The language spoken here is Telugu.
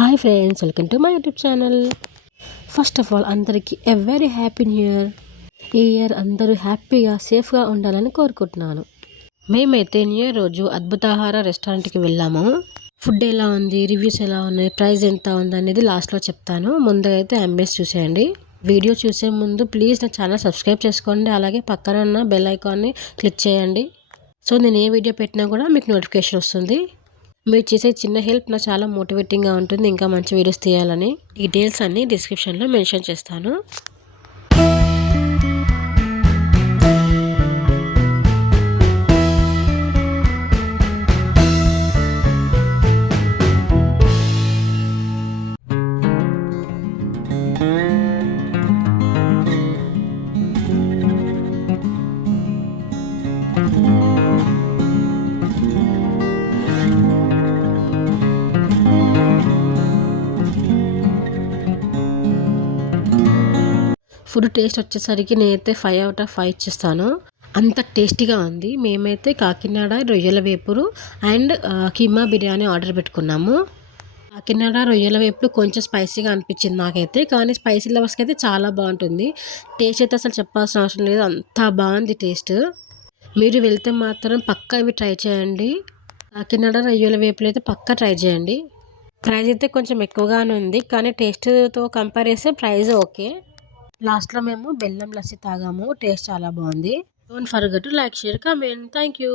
Hi friends, welcome to my YouTube channel. First of all అందరికీ a very happy new year. ఈ ఇయర్ అందరూ హ్యాపీగా సేఫ్గా ఉండాలని కోరుకుంటున్నాను. మేమైతే న్యూ ఇయర్ రోజు అద్భుతాహార రెస్టారెంట్కి వెళ్ళాము. ఫుడ్ ఎలా ఉంది, రివ్యూస్ ఎలా ఉన్నాయి, ప్రైస్ ఎంత ఉంది అనేది లాస్ట్లో చెప్తాను. ముందుగా అయితే అంబియన్స్ చూసేయండి. వీడియో చూసే ముందు ప్లీజ్ నా ఛానల్ సబ్స్క్రైబ్ చేసుకోండి. అలాగే పక్కన ఉన్న బెల్ ఐకాన్ని క్లిక్ చేయండి. సో నేను ఏ వీడియో పెట్టినా కూడా మీకు నోటిఫికేషన్ వస్తుంది. మీరు చేసే చిన్న హెల్ప్ నాకు చాలా మోటివేటింగ్గా ఉంటుంది ఇంకా మంచి వీడియోస్ తీయాలని. డీటెయిల్స్ అన్నీ డిస్క్రిప్షన్లో మెన్షన్ చేస్తాను. ఫుడ్ టేస్ట్ వచ్చేసరికి నేనైతే 5/5 ఇచ్చేస్తాను. అంత టేస్టీగా ఉంది. మేమైతే కాకినాడ రొయ్యల వేపుడు అండ్ కీమా బిర్యానీ ఆర్డర్ పెట్టుకున్నాము. కాకినాడ రొయ్యల వేపుడు కొంచెం స్పైసీగా అనిపించింది నాకైతే, కానీ స్పైసీ లవర్స్కి అయితే చాలా బాగుంటుంది. టేస్ట్ అయితే అసలు చెప్పాల్సిన అవసరం లేదు, అంత బాగుంది టేస్ట్. మీరు వెళ్తే మాత్రం పక్కా ఇవి ట్రై చేయండి. కాకినాడ రొయ్యల వేపులు అయితే పక్కా ట్రై చేయండి. ప్రైస్ అయితే కొంచెం ఎక్కువగానే ఉంది, కానీ టేస్ట్తో కంపేర్ చేస్తే ప్రైస్ ఓకే. లాస్ట్లో మేము బెల్లం లస్సీ తాగాము. టేస్ట్ చాలా బాగుంది. Don't forget to like, share, comment. Thank you.